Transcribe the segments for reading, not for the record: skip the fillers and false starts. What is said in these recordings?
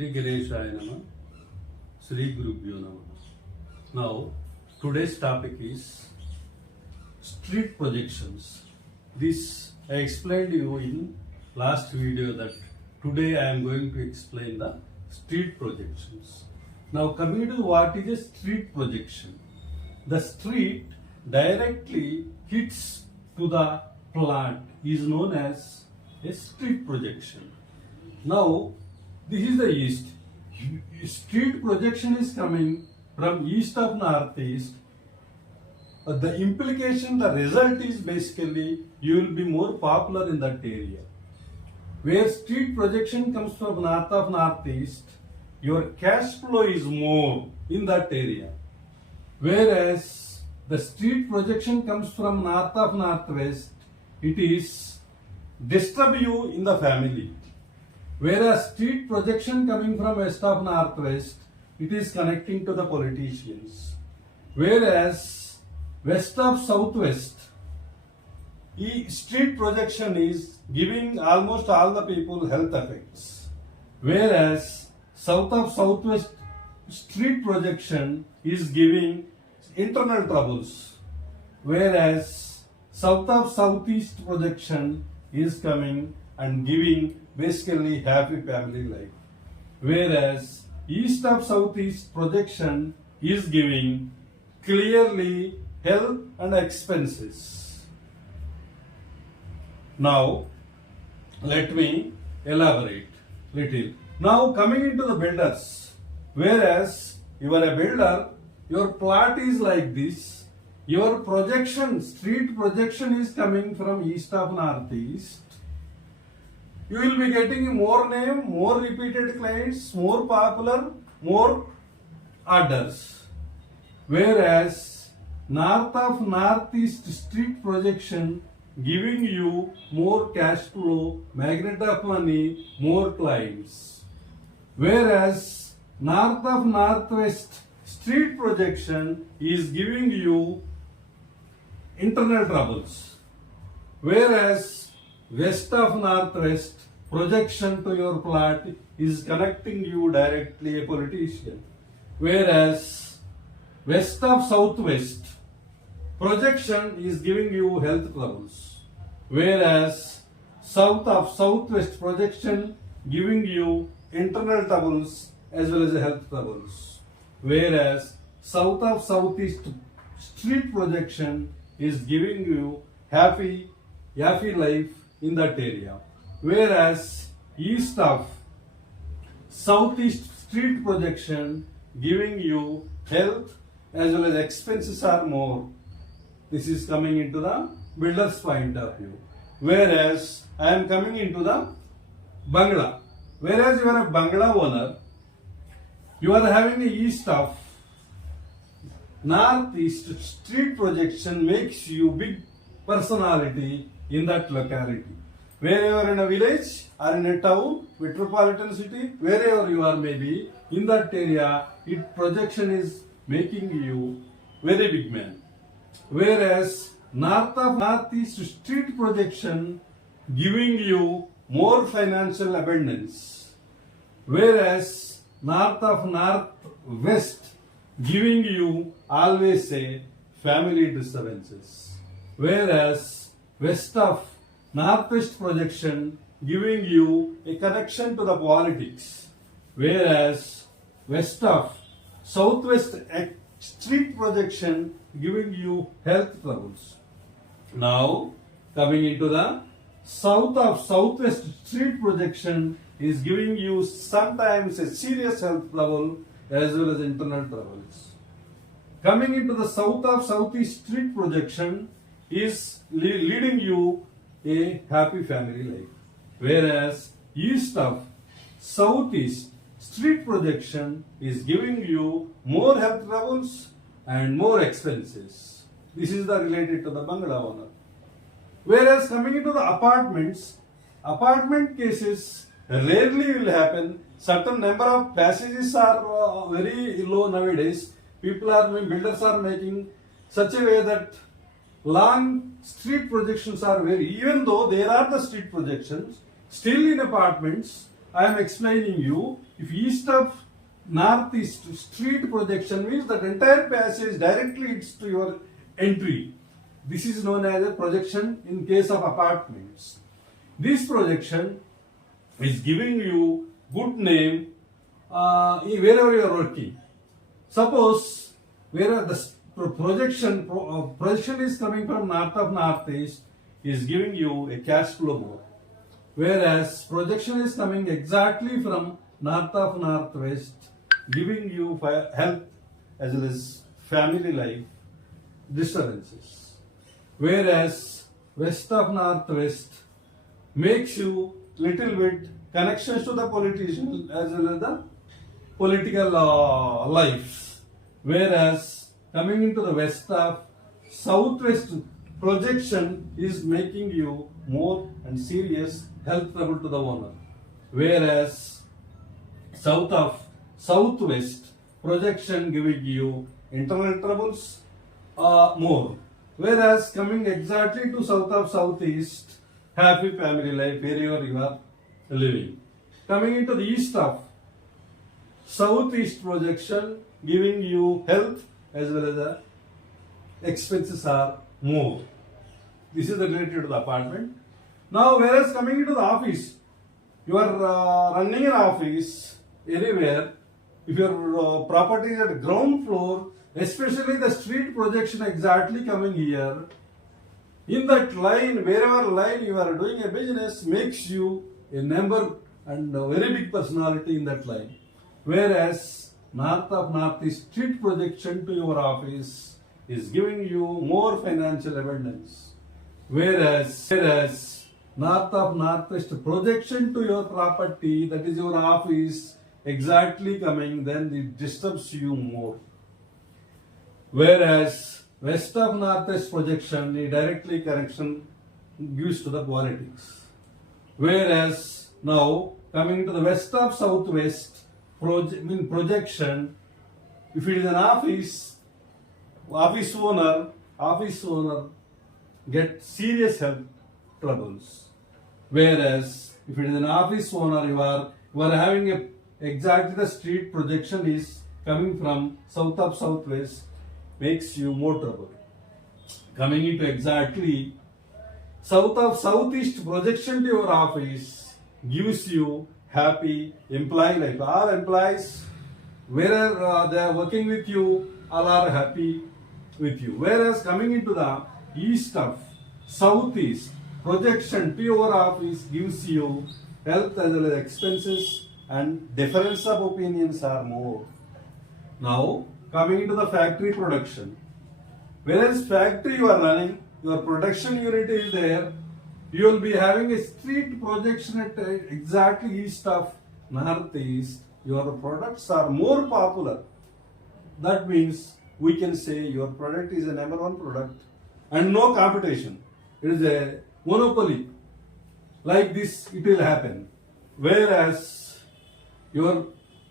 Shri Ganeshaya Nama, Shri Gurubhyo Nama. Now, today's topic is street projections. This I explained you in last video that today I am going to explain the street projections. Now, coming to what is a street projection. The street directly hits to the plant is known as a street projection. Now, this is the east. Street projection is coming from east of northeast. The implication, the result is basically you will be more popular in that area. Where street projection comes from north of northeast, your cash flow is more in that area. Whereas the street projection comes from north of northwest, it is disturb you in the family. Whereas street projection coming from west of northwest, it is connecting to the politicians. Whereas west of southwest, street projection is giving almost all the people health effects. Whereas south of southwest street projection is giving internal troubles. Whereas south of southeast projection is coming and giving basically happy family life. Whereas east of southeast projection is giving clearly health and expenses. Now, let me elaborate little. Now coming into the builders. Whereas you are a builder, your plot is like this. Your projection, street projection is coming from east of northeast. You will be getting more name, more repeated clients, more popular, more orders. Whereas north of northeast street projection giving you more cash flow, magnet of money, more clients. Whereas north of northwest street projection is giving you internal troubles. Whereas west of northwest projection to your plot is connecting you directly a politician. Whereas west of southwest projection is giving you health troubles. Whereas south of southwest projection giving you internal troubles as well as health troubles. Whereas south of southeast street projection is giving you happy life in that area. Whereas east of southeast street projection giving you health as well as expenses are more. This is coming into the builder's point of view. Whereas I am coming into the bungalow. Whereas you are a bungalow owner, you are having the east of northeast street projection makes you big personality in that locality. Wherever in a village or in a town, metropolitan city, wherever you are maybe, in that area, its projection is making you very big man. Whereas north of northeast street projection giving you more financial abundance. Whereas north of northwest giving you always a family disturbances. Whereas west of northwest projection giving you a connection to the politics. Whereas west of southwest street projection giving you health troubles. Now coming into the south of southwest street projection is giving you sometimes a serious health trouble as well as internal troubles. Coming into the south of southeast street projection is leading you a happy family life. Whereas east of southeast street projection is giving you more health troubles and more expenses. This is the related to the bungalow owner. Whereas coming into the apartments, apartment cases rarely will happen. Certain number of passages are very low nowadays. Builders are making such a way that long street projections are very, even though there are the street projections, still in apartments, I am explaining you, if east of northeast street projection means that entire passage directly hits to your entry. This is known as a projection in case of apartments. This projection is giving you good name wherever you are working. Suppose where the projection is coming from north of northeast is giving you a cash flow more. Whereas projection is coming exactly from north of northwest, giving you health as well as family life disturbances. Whereas west of northwest makes you little bit connections to the politician as well as the political life. Whereas coming into the west of southwest projection is making you more and serious health trouble to the owner. Whereas south of southwest projection giving you internal troubles more. Whereas coming exactly to south of southeast, happy family life wherever you are living. Coming into the east of southeast projection giving you health as well as the expenses are more. This is related to the apartment. Now, whereas coming into the office, you are running an office anywhere. If your property is at ground floor, especially the street projection exactly coming here, in that line, wherever line you are doing a business, makes you a number and a very big personality in that line. Whereas north of northeast street projection to your office is giving you more financial abundance. Whereas north of northwest projection to your property, that is your office, exactly coming, then it disturbs you more. Whereas west of northwest projection, the directly connection gives to the politics. Whereas now coming to the west of southwest projection, if it is an office owner get serious health troubles. Whereas if it is an office owner, you are having exactly the street projection is coming from south of southwest, makes you more trouble. Coming into exactly south of southeast projection to your office gives you happy employee life. All employees, where they are working with you, all are happy with you. Whereas coming into the east of southeast projection to your office gives you health as well as expenses and difference of opinions are more. Now coming into the factory production, whereas factory you are running, your production unit is there, you will be having a street projection at exactly east of northeast, your products are more popular. That means we can say your product is a number one product and no competition. It is a monopoly. Like this it will happen. Whereas your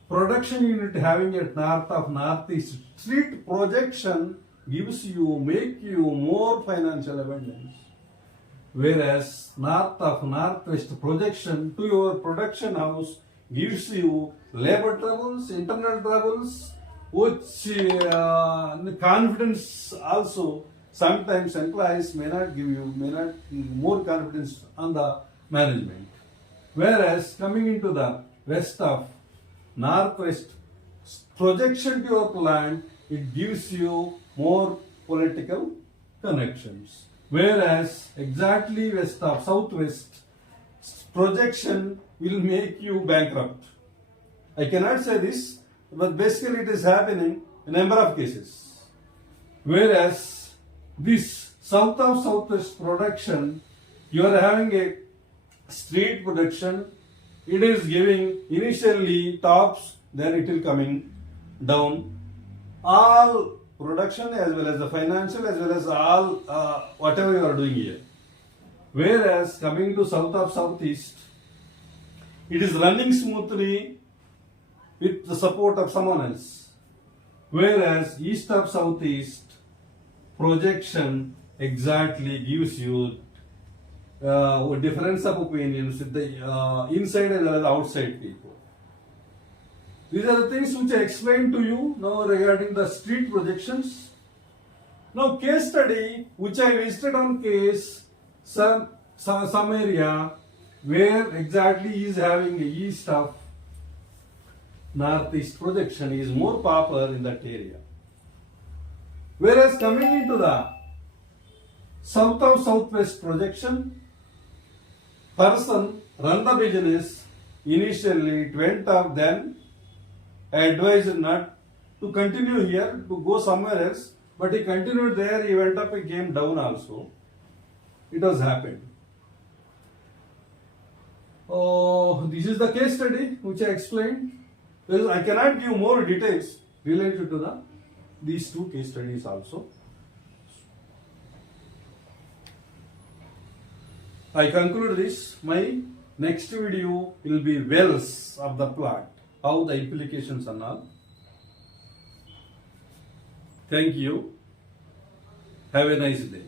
production unit having a north of northeast street projection gives you, make you more financial abundance. Whereas north of northwest projection to your production house gives you labor troubles, internal troubles, which confidence also. Sometimes employees may not more confidence on the management. Whereas coming into the west of northwest projection to your plant, it gives you more political connections. Whereas exactly west of southwest projection will make you bankrupt. I cannot say this, but basically it is happening in a number of cases. Whereas this south of southwest production, you are having a street production, it is giving initially tops, then it will coming down. All production as well as the financial as well as all whatever you are doing here. Whereas coming to south of southeast, it is running smoothly with the support of someone else. Whereas east of southeast projection exactly gives you difference of opinions with the inside as well as outside people. These are the things which I explained to you now regarding the street projections. Now case study which I visited on case some area where exactly is having a east of northeast projection is more popular in that area. Whereas coming into the south of southwest projection, person run the business, initially it went up, then I advised not to continue here, to go somewhere else, but he continued there, he went up, he came down also. It has happened. Oh, this is the case study which I explained. I cannot give more details related to these two case studies also. I conclude this. My next video will be wells of the plot, how the implications and all. Thank you. Have a nice day.